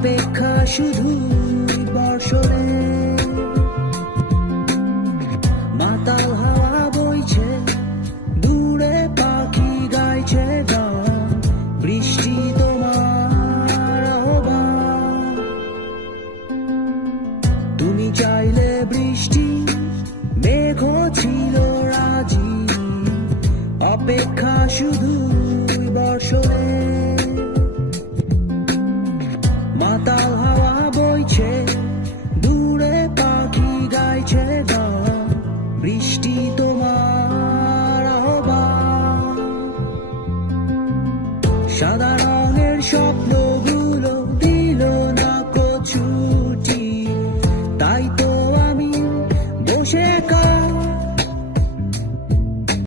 অপেক্ষা শুধু বর্ষণে। মাতাল হাওয়া বইছে, দূরে পাখি গাইছে গান, বৃষ্টি তোমার আহ্বান। তুমি চাইলে বৃষ্টি, মেঘ ছিল রাজি, অপেক্ষা শুধু বর্ষণে। মাতাল হাওয়া বইছে, দূরে পাখি গাইছে গান, বৃষ্টি তোমার আহ্বান। সাদা